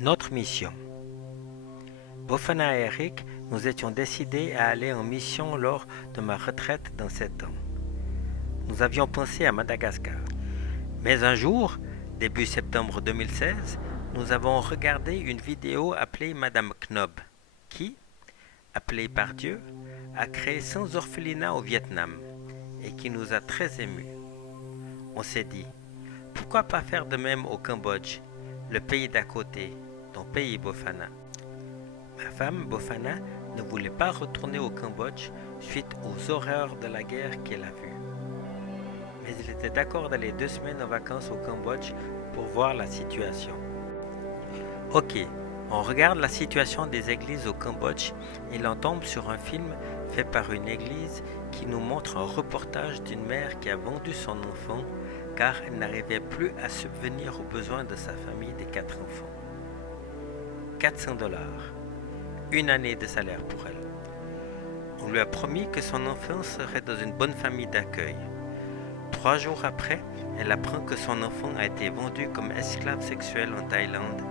Notre mission. Bofana et Eric, nous étions décidés à aller en mission lors de ma retraite dans 7 ans. Nous avions pensé à Madagascar. Mais un jour, début septembre 2016, nous avons regardé une vidéo appelée Madame Knob, qui, appelée par Dieu, a créé 100 orphelinats au Vietnam et qui nous a très émus. On s'est dit, pourquoi pas faire de même au Cambodge, le pays d'à côté, ton pays Bofana. Ma femme Bofana ne voulait pas retourner au Cambodge suite aux horreurs de la guerre qu'elle a vues. Mais elle était d'accord d'aller 2 semaines en vacances au Cambodge pour voir la situation. Ok, on regarde la situation des églises au Cambodge et l'on tombe sur un film fait par une église qui nous montre un reportage d'une mère qui a vendu son enfant car elle n'arrivait plus à subvenir aux besoins de sa famille des 4 enfants. 400 $, une année de salaire pour elle. On lui a promis que son enfant serait dans une bonne famille d'accueil. 3 jours après, elle apprend que son enfant a été vendu comme esclave sexuel en Thaïlande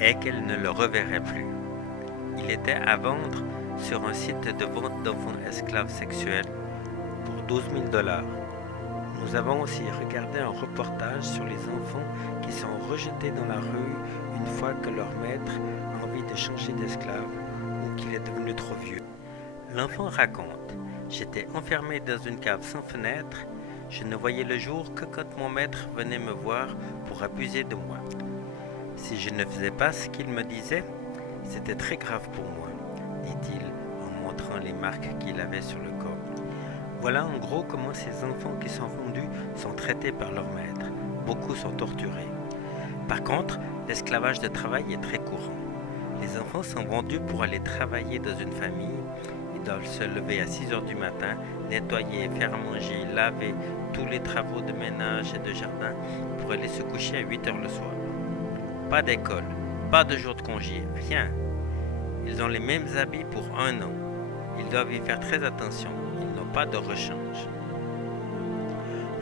et qu'elle ne le reverrait plus. Il était à vendre sur un site de vente d'enfants esclaves sexuels pour 12 000 $. Nous avons aussi regardé un reportage sur les enfants qui sont rejetés dans la rue une fois que leur maître a envie de changer d'esclave ou qu'il est devenu trop vieux. L'enfant raconte « J'étais enfermé dans une cave sans fenêtre, je ne voyais le jour que quand mon maître venait me voir pour abuser de moi. Si je ne faisais pas ce qu'il me disait, c'était très grave pour moi, dit-il en montrant les marques qu'il avait sur le corps. Voilà en gros comment ces enfants qui sont vendus sont traités par leur maître. Beaucoup sont torturés. Par contre, l'esclavage de travail est très courant. Les enfants sont vendus pour aller travailler dans une famille. Ils doivent se lever à 6 h du matin, nettoyer, faire manger, laver, tous les travaux de ménage et de jardin pour aller se coucher à 8 h le soir. Pas d'école, pas de jour de congé, rien. Ils ont les mêmes habits pour 1 an. Ils doivent y faire très attention. Pas de rechange.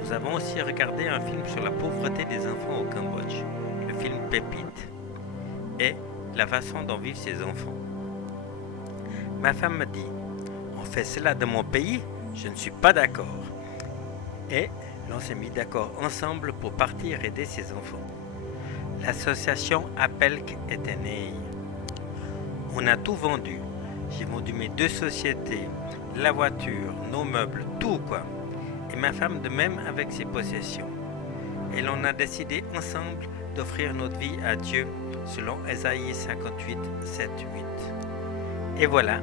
Nous avons aussi regardé un film sur la pauvreté des enfants au Cambodge, le film Pépite, et la façon dont vivent ces enfants. Ma femme me dit, on fait cela dans mon pays, je ne suis pas d'accord. Et l'on s'est mis d'accord ensemble pour partir aider ces enfants. L'association Apelk était née. On a tout vendu. J'ai vendu mes 2 sociétés, la voiture, nos meubles, tout quoi. Et ma femme de même avec ses possessions. Et l'on a décidé ensemble d'offrir notre vie à Dieu selon Ésaïe 58, 7, 8. Et voilà,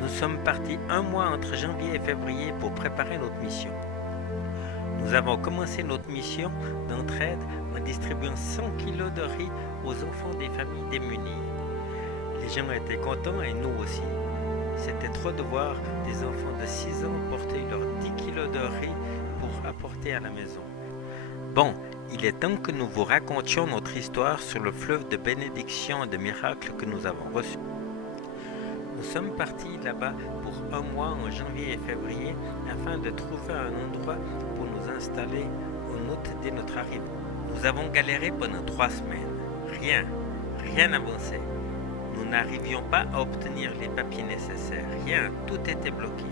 nous sommes partis 1 mois entre janvier et février pour préparer notre mission. Nous avons commencé notre mission d'entraide en distribuant 100 kilos de riz aux enfants des familles démunies. Les gens étaient contents et nous aussi. C'était trop de voir des enfants de 6 ans porter leurs 10 kilos de riz pour apporter à la maison. Bon, il est temps que nous vous racontions notre histoire sur le fleuve de bénédiction et de miracles que nous avons reçu. Nous sommes partis là-bas pour 1 mois en janvier et février afin de trouver un endroit pour nous installer en août dès notre arrivée. Nous avons galéré pendant 3 semaines. Rien n'avançait. Nous n'arrivions pas à obtenir les papiers nécessaires. Rien, tout était bloqué.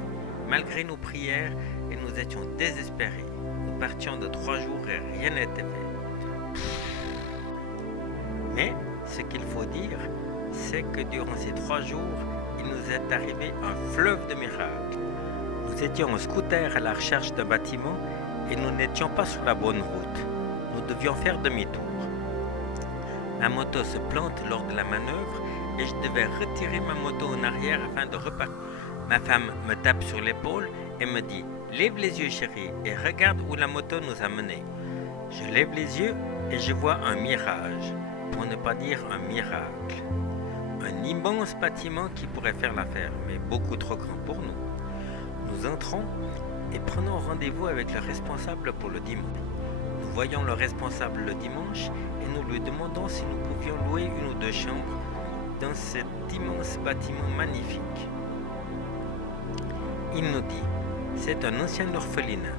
Malgré nos prières, et nous étions désespérés. Nous partions de 3 jours et rien n'était fait. Mais ce qu'il faut dire, c'est que durant ces 3 jours, il nous est arrivé un fleuve de miracles. Nous étions en scooter à la recherche d'un bâtiment et nous n'étions pas sur la bonne route. Nous devions faire demi-tour. Ma moto se plante lors de la manœuvre et je devais retirer ma moto en arrière afin de repartir. Ma femme me tape sur l'épaule et me dit « Lève les yeux chérie et regarde où la moto nous a menés. » Je lève les yeux et je vois un mirage, pour ne pas dire un miracle. Un immense bâtiment qui pourrait faire l'affaire, mais beaucoup trop grand pour nous. Nous entrons et prenons rendez-vous avec le responsable pour le dimanche. Nous voyons le responsable le dimanche et nous lui demandons si nous pouvions louer 1 ou 2 chambres dans cet immense bâtiment magnifique. Il nous dit, c'est un ancien orphelinat.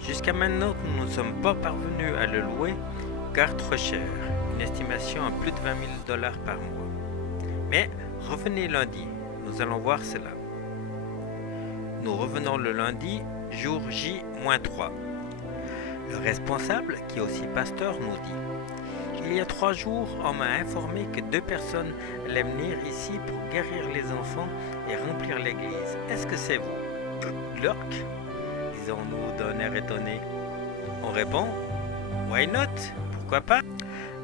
Jusqu'à maintenant, nous ne sommes pas parvenus à le louer car trop cher une estimation à plus de 20 000 $ par mois. Mais revenez lundi, nous allons voir cela. Nous revenons le lundi, jour J-3. Le responsable, qui est aussi pasteur, nous dit: il y a 3 jours, on m'a informé que 2 personnes allaient venir ici pour guérir les enfants et remplir l'église. Est-ce que c'est vous? Lurk, disons-nous d'un air étonné. On répond: why not? Pourquoi pas?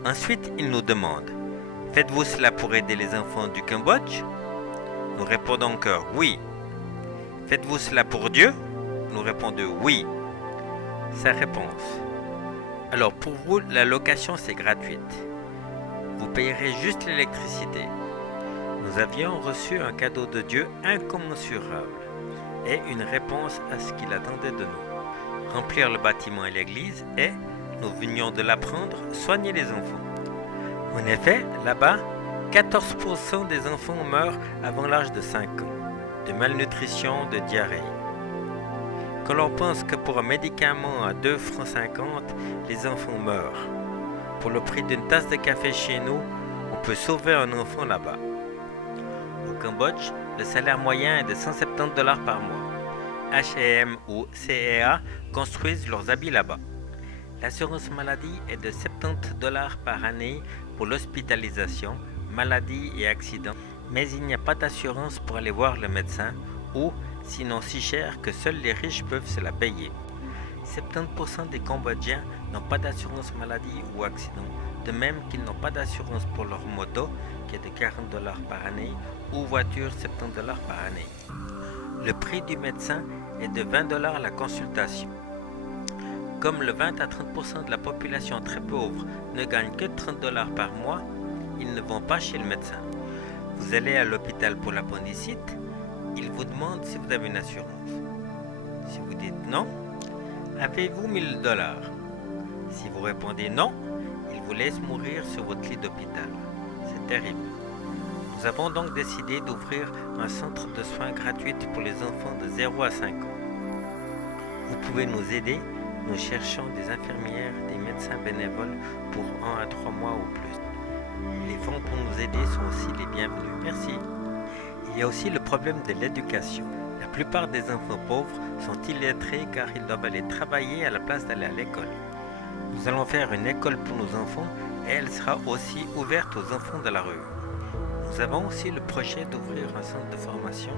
Ensuite, il nous demande: faites-vous cela pour aider les enfants du Cambodge? Nous répondons que oui. Faites-vous cela pour Dieu? Nous répondons oui. Sa réponse: alors pour vous, la location c'est gratuite. Vous payerez juste l'électricité. Nous avions reçu un cadeau de Dieu incommensurable et une réponse à ce qu'il attendait de nous. Remplir le bâtiment et l'église et, nous venions de l'apprendre, soigner les enfants. En effet, là-bas, 14% des enfants meurent avant l'âge de 5 ans, de malnutrition, de diarrhée. Quand l'on pense que pour un médicament à 2,50 francs, les enfants meurent. Pour le prix d'une tasse de café chez nous, on peut sauver un enfant là-bas. Au Cambodge, le salaire moyen est de 170 $ par mois. H&M ou CEA construisent leurs habits là-bas. L'assurance maladie est de 70 $ par année pour l'hospitalisation, maladie et accident, mais il n'y a pas d'assurance pour aller voir le médecin ou sinon si cher que seuls les riches peuvent se la payer. 70% des Cambodgiens n'ont pas d'assurance maladie ou accident, de même qu'ils n'ont pas d'assurance pour leur moto, qui est de 40 $ par année, ou voiture 70 $ par année. Le prix du médecin est de 20 $ la consultation. Comme le 20 à 30% de la population très pauvre ne gagne que 30 $ par mois, ils ne vont pas chez le médecin. Vous allez à l'hôpital pour l'appendicite, il vous demande si vous avez une assurance. Si vous dites non, avez-vous 1000 $? Si vous répondez non, il vous laisse mourir sur votre lit d'hôpital. C'est terrible. Nous avons donc décidé d'ouvrir un centre de soins gratuit pour les enfants de 0 à 5 ans. Vous pouvez nous aider, nous cherchons des infirmières, des médecins bénévoles pour 1 à 3 mois ou plus. Les fonds pour nous aider sont aussi les bienvenus. Merci. Il y a aussi le problème de l'éducation. La plupart des enfants pauvres sont illettrés car ils doivent aller travailler à la place d'aller à l'école. Nous allons faire une école pour nos enfants et elle sera aussi ouverte aux enfants de la rue. Nous avons aussi le projet d'ouvrir un centre de formation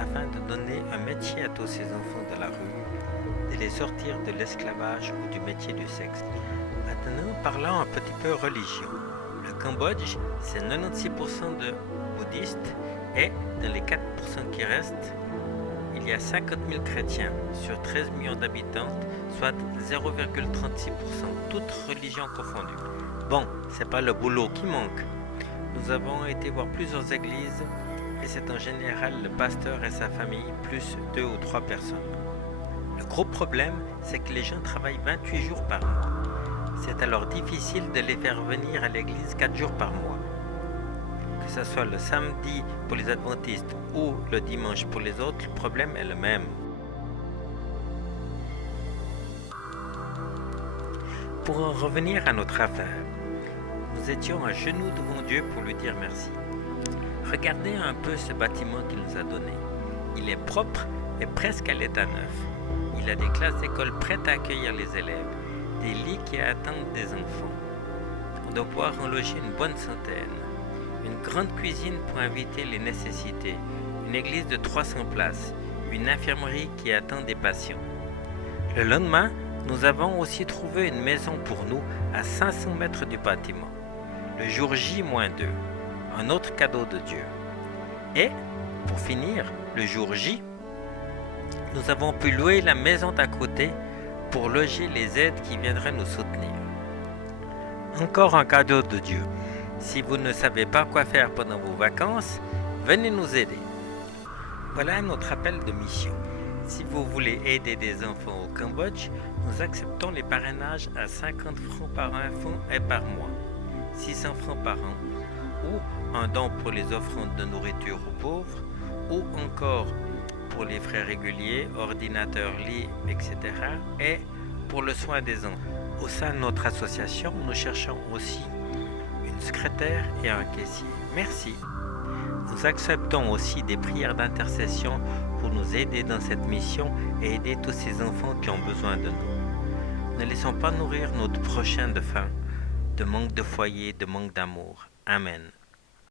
afin de donner un métier à tous ces enfants de la rue, de les sortir de l'esclavage ou du métier du sexe. Maintenant, parlons un petit peu religion. Le Cambodge, c'est 96% de bouddhistes et dans les 4% qui restent, il y a 50 000 chrétiens sur 13 millions d'habitants, soit 0,36%, toutes religions confondues. Bon, c'est pas le boulot qui manque. Nous avons été voir plusieurs églises et c'est en général le pasteur et sa famille plus 2 ou 3 personnes. Le gros problème, c'est que les gens travaillent 28 jours par mois. C'est alors difficile de les faire venir à l'église 4 jours par mois. Que ce soit le samedi pour les adventistes ou le dimanche pour les autres, le problème est le même. Pour en revenir à notre affaire, nous étions à genoux devant Dieu pour lui dire merci. Regardez un peu ce bâtiment qu'il nous a donné. Il est propre et presque à l'état neuf. Il a des classes d'école prêtes à accueillir les élèves, des lits qui attendent des enfants. On doit pouvoir en loger une bonne centaine. Une grande cuisine pour inviter les nécessités, une église de 300 places, une infirmerie qui attend des patients. Le lendemain, nous avons aussi trouvé une maison pour nous à 500 mètres du bâtiment. Le jour J-2, un autre cadeau de Dieu. Et, pour finir, le jour J, nous avons pu louer la maison d'à côté pour loger les aides qui viendraient nous soutenir. Encore un cadeau de Dieu. Si vous ne savez pas quoi faire pendant vos vacances, venez nous aider. Voilà notre appel de mission. Si vous voulez aider des enfants au Cambodge, nous acceptons les parrainages à 50 francs par enfant et par mois, 600 francs par an, ou un don pour les offrandes de nourriture aux pauvres, ou encore pour les frais réguliers, ordinateurs, lits, etc. et pour le soin des enfants. Au sein de notre association, nous cherchons aussi secrétaire et un caissier. Merci. Nous acceptons aussi des prières d'intercession pour nous aider dans cette mission et aider tous ces enfants qui ont besoin de nous. Ne laissons pas nourrir notre prochain de faim, de manque de foyer, de manque d'amour. Amen.